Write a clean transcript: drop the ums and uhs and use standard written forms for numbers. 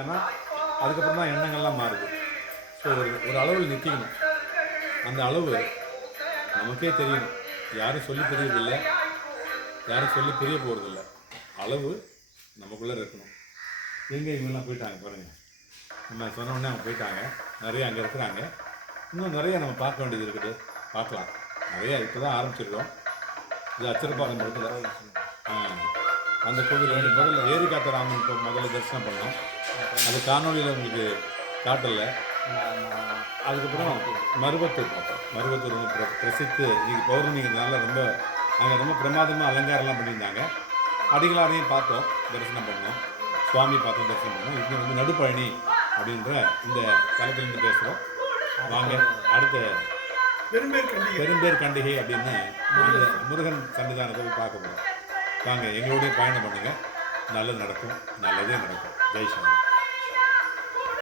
ஏன்னா அதுக்கப்புறம் தான் எண்ணங்கள்லாம் மாறுது. ஸோ ஒரு அளவில் நிற்கணும். அந்த அளவு நமக்கே தெரியணும். யாரும் சொல்லி தெரியறதில்லை, யாரும் சொல்லி தெரிய போகிறதில்ல. அளவு நமக்குள்ளே இருக்கணும். எங்கே இவங்கெல்லாம் போயிட்டாங்க பாருங்கள். நம்ம சொன்ன உடனே அவங்க போயிட்டாங்க. நிறைய அங்கே இருக்கிறாங்க. இன்னும் நிறைய நம்ம பார்க்க வேண்டியது இருக்குது. பார்க்கலாம். நிறையா இப்போ தான் ஆரம்பிச்சிருக்கோம். இது அச்சரப்பாக்கம் பக்கத்தில் அந்த கோவில் முதல்ல ஏரி காத்த ராமன் இப்போ முதல்ல தரிசனம் பண்ணோம். அது காணொலியில் உங்களுக்கு காட்டலை. அதுக்கப்புறம் மருவத்தூர் பார்த்தோம். மருவத்தூர் ரொம்ப பிரசித்து இன்னைக்கு பௌர்ணமிங்கிறதுனால அங்கே ரொம்ப பிரமாதமாக அலங்காரம்லாம் பண்ணியிருந்தாங்க. அடிகளாரையும் பார்த்தோம், தரிசனம் பண்ணோம். சுவாமி பார்த்தோம், தரிசனம் பண்ணோம். இது நடுப்பழனி அப்படின்ற இந்த தளத்திலிருந்து பேசுகிறோம். வாங்க அடுத்த பெரும்பேர் கண்டிகை அப்படின்னு அந்த முருகன் சன்னிதானத்தை போய் பார்க்க போகிறோம். வாங்க எங்களோடய பயணம் பண்ணுங்கள். நல்லது நடக்கும், நல்லதே நடக்கும். ஜெய் சாமி.